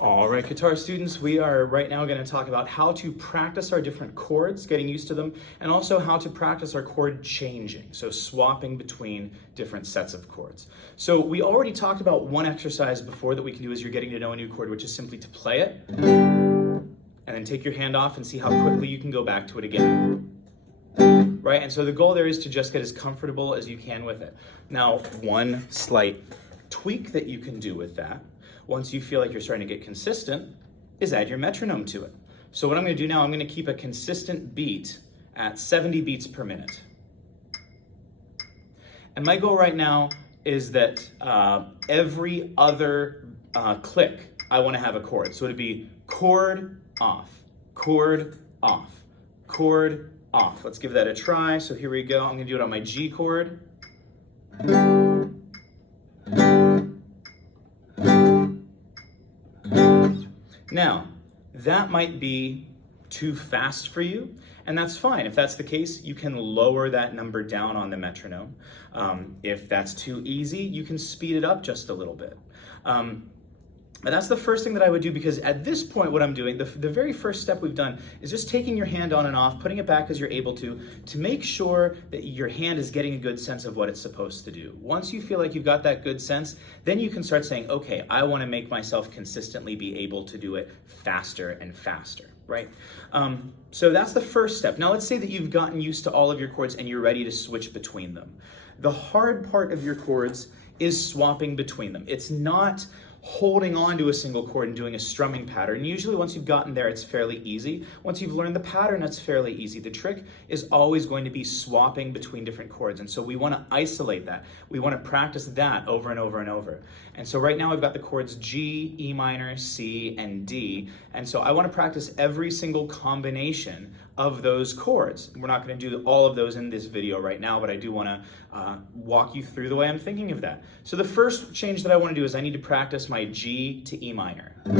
All right, guitar students, we are right now going to talk about how to practice our different chords, getting used to them, and also how to practice our chord changing, so swapping between different sets of chords. So we already talked about one exercise before that we can do as you're getting to know a new chord, which is simply to play it, and then take your hand off and see how quickly you can go back to it again. Right, and so the goal there is to just get as comfortable as you can with it. Now, one slight tweak that you can do with that, once you feel like you're starting to get consistent, is add your metronome to it. So what I'm going to do now, I'm going to keep a consistent beat at 70 beats per minute. And my goal right now is that every other click, I want to have a chord. So it'd be chord off, chord off, chord off. Let's give that a try. So here we go. I'm going to do it on my G chord. Now, that might be too fast for you, and that's fine. If that's the case, you can lower that number down on the metronome. If that's too easy, you can speed it up just a little bit. And that's the first thing that I would do, because at this point what I'm doing, the very first step we've done is just taking your hand on and off, putting it back as you're able to make sure that your hand is getting a good sense of what it's supposed to do. Once you feel like you've got that good sense, then you can start saying, okay, I want to make myself consistently be able to do it faster and faster, right? So that's the first step. Now let's say that you've gotten used to all of your chords and you're ready to switch between them. The hard part of your chords is swapping between them. It's not holding on to a single chord and doing a strumming pattern. Usually once you've gotten there, it's fairly easy. Once you've learned the pattern, it's fairly easy. The trick is always going to be swapping between different chords. And so we want to isolate that. We want to practice that over and over and over. And so right now I've got the chords G, E minor, C, and D. And so I want to practice every single combination of those chords. We're not going to do all of those in this video right now, but I do want to walk you through the way I'm thinking of that. So the first change that I want to do is I need to practice my G to E minor. And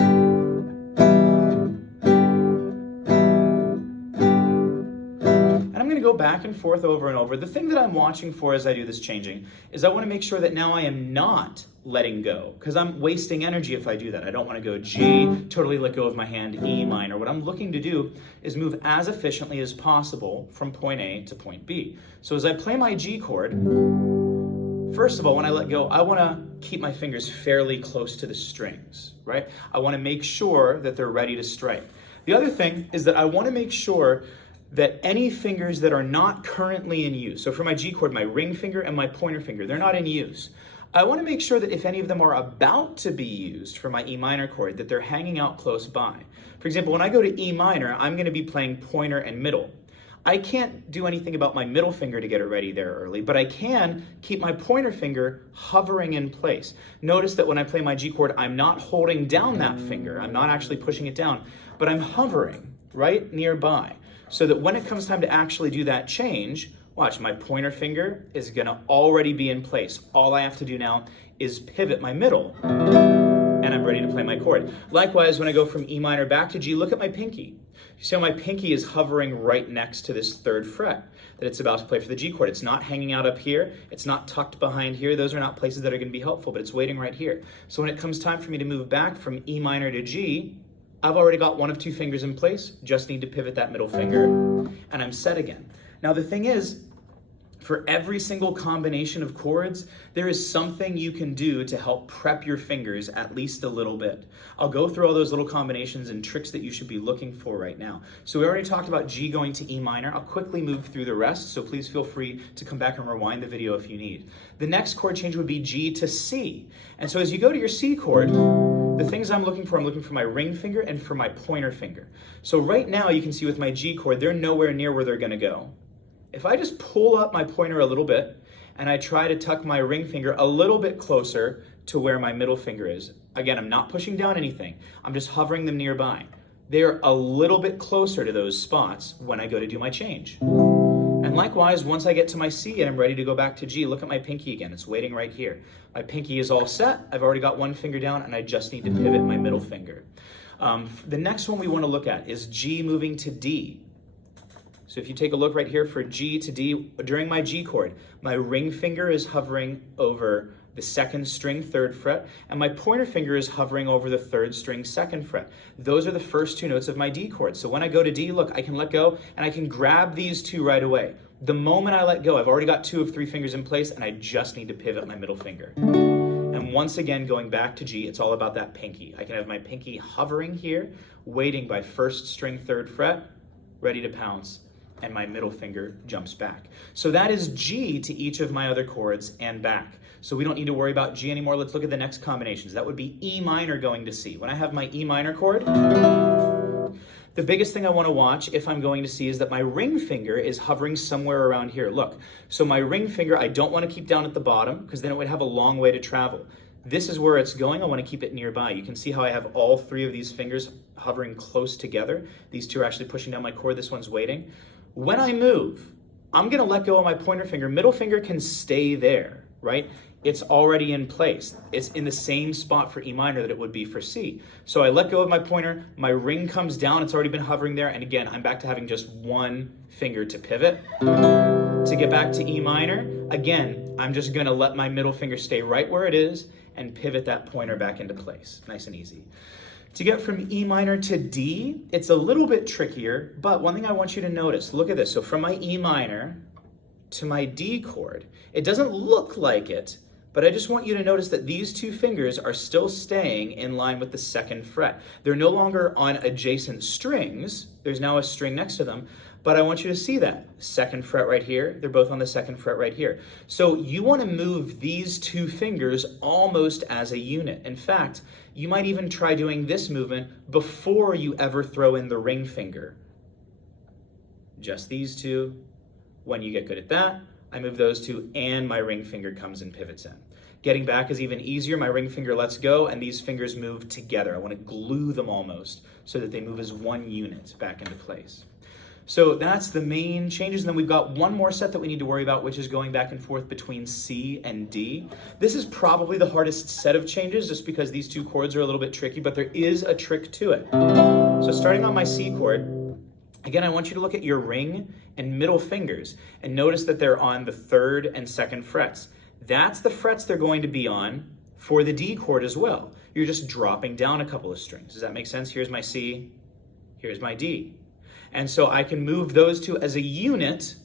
I'm going to go back and forth over and over. The thing that I'm watching for as I do this changing is I want to make sure that now I am not letting go, because I'm wasting energy if I do that. I don't want to go G, totally let go of my hand, E minor. What I'm looking to do is move as efficiently as possible from point A to point B. So as I play my G chord, first of all, when I let go, I want to keep my fingers fairly close to the strings, right? I want to make sure that they're ready to strike. The other thing is that I want to make sure that any fingers that are not currently in use, so for my G chord, my ring finger and my pointer finger, they're not in use. I want to make sure that if any of them are about to be used for my E minor chord, that they're hanging out close by. For example, when I go to E minor, I'm going to be playing pointer and middle. I can't do anything about my middle finger to get it ready there early, but I can keep my pointer finger hovering in place. Notice that when I play my G chord, I'm not holding down that finger. I'm not actually pushing it down, but I'm hovering right nearby, so that when it comes time to actually do that change, watch, my pointer finger is going to already be in place. All I have to do now is pivot my middle, and I'm ready to play my chord. Likewise, when I go from E minor back to G, look at my pinky. You see how my pinky is hovering right next to this third fret that it's about to play for the G chord. It's not hanging out up here. It's not tucked behind here. Those are not places that are going to be helpful, but it's waiting right here. So when it comes time for me to move back from E minor to G, I've already got one of two fingers in place, just need to pivot that middle finger, and I'm set again. Now the thing is, for every single combination of chords, there is something you can do to help prep your fingers at least a little bit. I'll go through all those little combinations and tricks that you should be looking for right now. So we already talked about G going to E minor. I'll quickly move through the rest, so please feel free to come back and rewind the video if you need. The next chord change would be G to C. And so as you go to your C chord, the things I'm looking for my ring finger and for my pointer finger. So right now you can see with my G chord, they're nowhere near where they're going to go. If I just pull up my pointer a little bit and I try to tuck my ring finger a little bit closer to where my middle finger is, again, I'm not pushing down anything. I'm just hovering them nearby. They're a little bit closer to those spots when I go to do my change. And likewise, once I get to my C and I'm ready to go back to G, look at my pinky again. It's waiting right here. My pinky is all set. I've already got one finger down and I just need to pivot my middle finger. The next one we want to look at is G moving to D. So if you take a look right here for G to D, during my G chord, my ring finger is hovering over the second string, 3rd fret, and my pointer finger is hovering over the 3rd string, 2nd fret. Those are the first 2 notes of my D chord. So when I go to D, look, I can let go and I can grab these 2 right away. The moment I let go, I've already got 2 of 3 fingers in place and I just need to pivot my middle finger. And once again, going back to G, it's all about that pinky. I can have my pinky hovering here, waiting by 1st string, 3rd fret, ready to pounce, and my middle finger jumps back. So that is G to each of my other chords and back. So we don't need to worry about G anymore. Let's look at the next combinations. That would be E minor going to C. When I have my E minor chord, the biggest thing I want to watch if I'm going to C is that my ring finger is hovering somewhere around here. Look, so my ring finger, I don't want to keep down at the bottom because then it would have a long way to travel. This is where it's going. I want to keep it nearby. You can see how I have all 3 of these fingers hovering close together. These 2 are actually pushing down my chord. This one's waiting. When I move, I'm going to let go of my pointer finger. Middle finger can stay there, right? It's already in place. It's in the same spot for E minor that it would be for C. So I let go of my pointer, my ring comes down, it's already been hovering there, and again, I'm back to having just 1 finger to pivot. To get back to E minor, again, I'm just gonna let my middle finger stay right where it is and pivot that pointer back into place. Nice and easy. To get from E minor to D, it's a little bit trickier, but one thing I want you to notice, look at this. So from my E minor to my D chord, it doesn't look like it, but I just want you to notice that these 2 fingers are still staying in line with the 2nd fret. They're no longer on adjacent strings. There's now a string next to them, but I want you to see that. 2nd fret right here, they're both on the 2nd fret right here. So you want to move these 2 fingers almost as a unit. In fact, you might even try doing this movement before you ever throw in the ring finger. Just these 2. When you get good at that, I move those 2 and my ring finger comes and pivots in. Getting back is even easier. My ring finger lets go and these fingers move together. I want to glue them almost so that they move as 1 unit back into place. So that's the main changes. And then we've got one more set that we need to worry about, which is going back and forth between C and D. This is probably the hardest set of changes just because these 2 chords are a little bit tricky, but there is a trick to it. So starting on my C chord, again, I want you to look at your ring and middle fingers and notice that they're on the 3rd and 2nd frets. That's the frets they're going to be on for the D chord as well. You're just dropping down a couple of strings. Does that make sense? Here's my C, here's my D. And so I can move those 2 as a unit,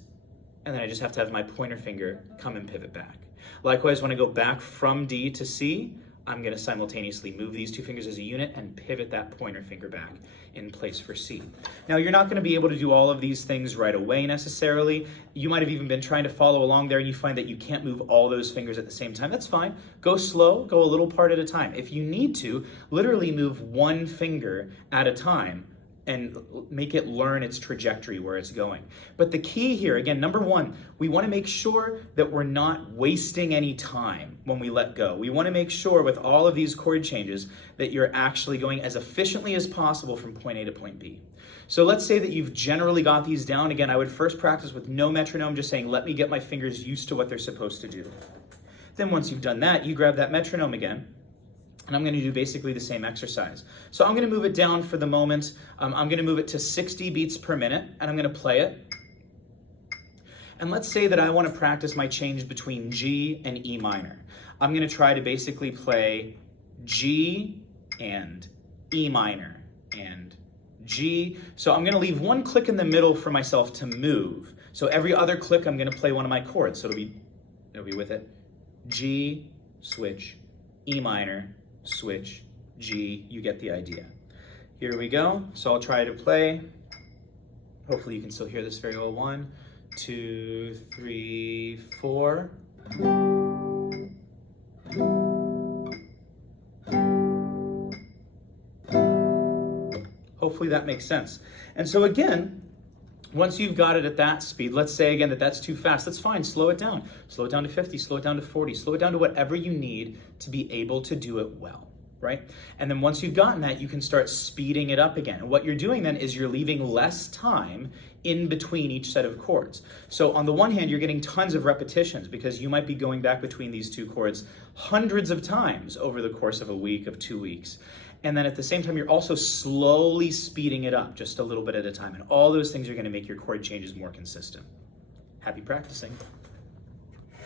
and then I just have to have my pointer finger come and pivot back. Likewise, when I go back from D to C, I'm going to simultaneously move these 2 fingers as a unit and pivot that pointer finger back in place for C. Now, you're not going to be able to do all of these things right away necessarily. You might have even been trying to follow along there and you find that you can't move all those fingers at the same time. That's fine. Go slow, go a little part at a time. If you need to, literally move 1 finger at a time and make it learn its trajectory where it's going. But the key here, again, number 1, we want to make sure that we're not wasting any time when we let go. We want to make sure with all of these chord changes that you're actually going as efficiently as possible from point A to point B. So let's say that you've generally got these down. Again, I would first practice with no metronome, just saying, let me get my fingers used to what they're supposed to do. Then once you've done that, you grab that metronome again, and I'm going to do basically the same exercise. So I'm going to move it down for the moment. I'm going to move it to 60 beats per minute, and I'm going to play it. And let's say that I want to practice my change between G and E minor. I'm going to try to basically play G and E minor and G. So I'm going to leave 1 click in the middle for myself to move. So every other click, I'm going to play one of my chords. So it'll be with it. G, switch, E minor, switch, G. You get the idea. Here we go. So I'll try to play. Hopefully you can still hear this very well. 1, 2, 3, 4. Hopefully that makes sense. And so again, once you've got it at that speed, let's say again that that's too fast, that's fine, slow it down. Slow it down to 50, slow it down to 40, slow it down to whatever you need to be able to do it well, right? And then once you've gotten that, you can start speeding it up again. And what you're doing then is you're leaving less time in between each set of chords. So on the one hand, you're getting tons of repetitions because you might be going back between these 2 chords hundreds of times over the course of a week, of 2 weeks. And then at the same time, you're also slowly speeding it up just a little bit at a time. And all those things are going to make your chord changes more consistent. Happy practicing.